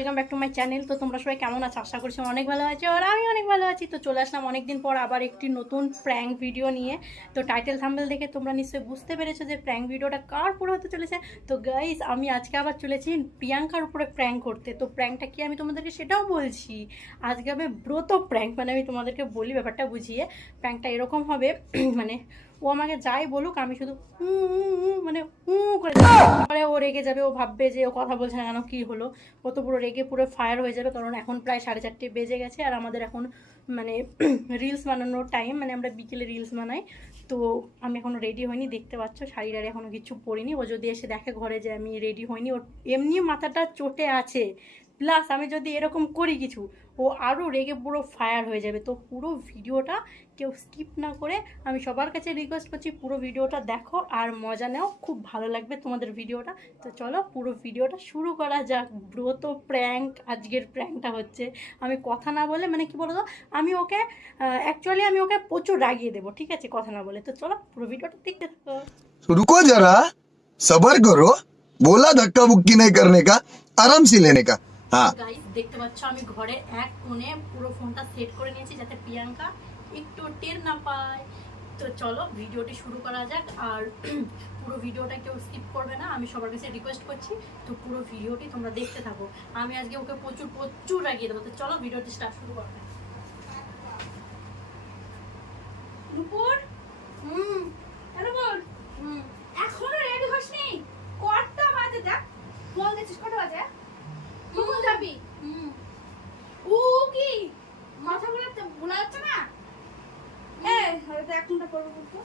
Welcome back to my channel. তো তোমরা সবাই কেমন আছো? আশা করছি অনেক ভালো আছো, আর আমি অনেক ভালো আছি। তো চলে আসলাম অনেকদিন পর আবার একটি নতুন প্র্যাঙ্ক ভিডিও নিয়ে। তো টাইটেল থাম্বনেল দেখে তোমরা নিশ্চয়ই বুঝতে পেরেছো যে প্র্যাঙ্ক ভিডিওটা কার পুরো হতে চলেছে। তো গাইস, আমি আজকে আবার চলেছি প্রিয়াঙ্কার উপরে প্র্যাঙ্ক করতে। তো প্র্যাঙ্কটা কি আমি তোমাদেরকে সেটাও বলছি। আজকে হবে ব্রত প্র্যাঙ্ক, মানে আমি তোমাদেরকে বলি ব্যাপারটা বুঝিয়ে। প্র্যাঙ্কটা এরকম হবে মানে ও আমাকে যাই বলুক আমি শুধু মানে করে ও রেগে যাবে, ও ভাববে যে ও কথা বলছে না কেন, কী হলো। ও তো পুরো রেগে পুরো ফায়ার হয়ে যাবে, কারণ এখন প্রায় 4:30 বেজে গেছে আর আমাদের এখন মানে রিলস বানানোর টাইম, মানে আমরা বিকেলে রিলস বানাই। তো আমি এখনও রেডি হইনি, দেখতে পাচ্ছ শাড়ি টাড়ি এখনও কিছু পরিনি। ও যদি এসে দেখে ঘরে যে আমি রেডি হইনি, ওর এমনি মাথাটা চটে আছে, প্লাস আমি যদি এরকম করি কিছু, ও আরও রেগে পুরো ফায়ার হয়ে যাবে। তো পুরো ভিডিওটা কেউ স্কিপ না করে, আমি সবার কাছে রিকোয়েস্ট করছি পুরো ভিডিওটা দেখো আর মজা নাও, খুব ভালো লাগবে তোমাদের ভিডিওটা। তো চলো পুরো ভিডিওটা শুরু করা যাক। ব্রত প্র্যাঙ্ক, আজকের প্র্যাঙ্কটা হচ্ছে আমি কথা না বলে, মানে কি বলতো, আমি ওকে অ্যাকচুয়ালি আমি ওকে প্রচুর রাগিয়ে দেবো, ঠিক আছে, কথা না বলে। তো চলো পুরো ভিডিওটা দেখতে থাকো। रुको जरा सबर करो बोला धक्का बुक्की नहीं करने का आराम से लेने का हाँ গাইস, দেখতে পাচ্ছ আমি ঘরে এক কোণে পুরো ফোনটা সেট করে নিয়েছি যাতে প্রিয়াঙ্কা একটু টের না পায়। তো চলো ভিডিওটি শুরু করা যাক। আর পুরো ভিডিওটা কেউ স্কিপ করবে না, আমি সবার কাছে রিকোয়েস্ট করছি। তো পুরো ভিডিওটি তোমরা দেখতে থাকো। আমি আজকে ওকে প্রচুর প্রচুর রাগিয়ে দেবো। তো চলো ভিডিওটি স্টার্ট শুরু করা যাক। নুপুর নুপুর এখনো রেডি হসনি? কটা বাজে? দেখ বল দিছিস কটা বাজে? কখন যাবি? ও কি কথা বলতে ভুলা যাচ্ছে না? হয়তো 1 ঘন্টা পর বলতো।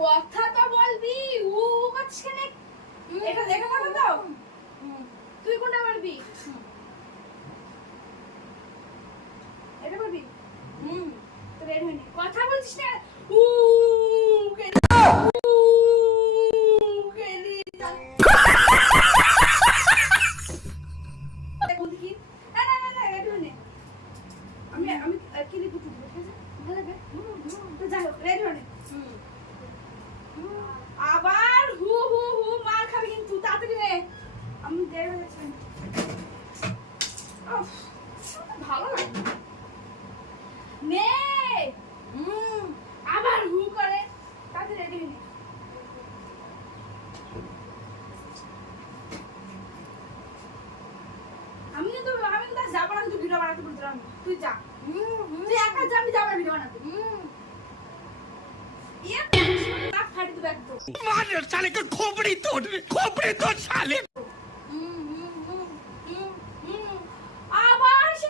কথা তো বলবি, ও করছিস কেন? এটা দেখে না তো তুই কোনটা পারবি? এটা পারবি? তো রেডি হয়নি, কথা বলছিস না? উ আবার হু হু হু মার খাবি কিন্তু, তাড়াতাড়ি নে, আমি দেরি হয়ে যাচ্ছে। ভালো লাগে নে, আবার হু করে, তাড়াতাড়ি রেডি হয়ে নে। আমি কিন্তু যাবো না, কিন্তু ভিডিও বানাতে বলছিলাম, তুই যা, তুই একা যা, আমি যাবো না ভিডিও বানাতে। खोपड़ी तोड़ साले। আবার সে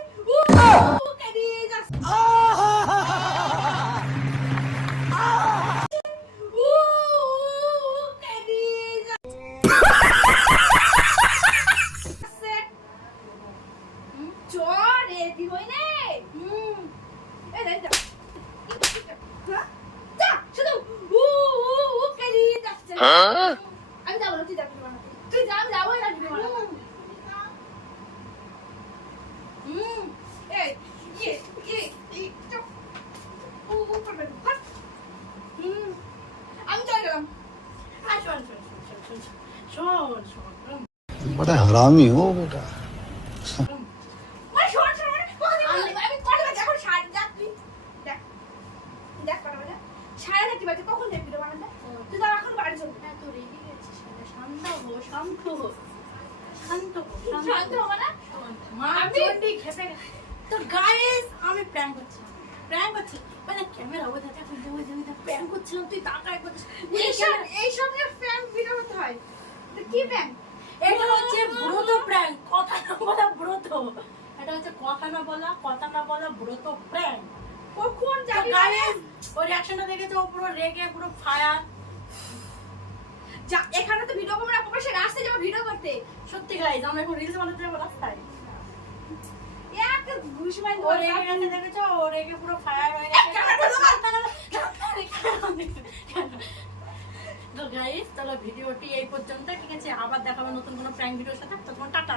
কেডিয়ে যাচ্ছে। কেডিয়ে যাচ্ছে। চল রেডি হই নে। এই দেখ যা, শুধু কেডিয়ে যাচ্ছে। আমি যাবো না, তুই যাবি বানাতে, তুই যা, আমি যাবোই না ভিডিও বানাতে। আমি চলে গেলাম। শোন, बड़ा हरामी हो बेटा আমি কটা বাজে? এখন 4:30। দেখ দেখ কটা বাজে? 4:30 বাজে। কখন যাবি ভিডিও বানাতে? তুই তো এখন বাড়ি চল। তো রেডি গেছিস, শান্ত হো, শান্ত হো, শান্ত হো, শান্ত হবো না? মা চন্ডি খেপে গেছে। তো গাইস, আমি প্র্যাঙ্ক করছি, মানে ক্যামেরা ওই দেখা প্র্যাঙ্ক করছিলাম, তুই তাকাই করছিস। এইসব যে ফ্যান ভিডিও করতে হয়, এটা কি প্র্যাঙ্ক? এটা হচ্ছে ব্রত প্র্যাঙ্ক, কথা না বলা ব্রত। এটা হচ্ছে কথা না বলা ব্রত প্র্যাঙ্ক। কখন যাবি? গাইস, ওর রিঅ্যাকশনটা দেখেছো, ও পুরো রেগে পুরো ফায়ার। যা, এখানে তো ভিডিও করব না, পাশে রাস্তায় যাবো ভিডিও করতে। সত্যি গাইস, আমরা এখন রিলস বানাতে যাবো রাস্তায়। এক ঘুষমাই ও রেগে গেছে দেখেছো, ও রেগে পুরো ফায়ার হয়ে গেছে। তো গাইস, চলো ভিডিওটি এই পর্যন্ত, ঠিক আছে, আবার দেখাবো নতুন কোনো প্র্যাঙ্ক ভিডিওর সাথে। তখন টাটা।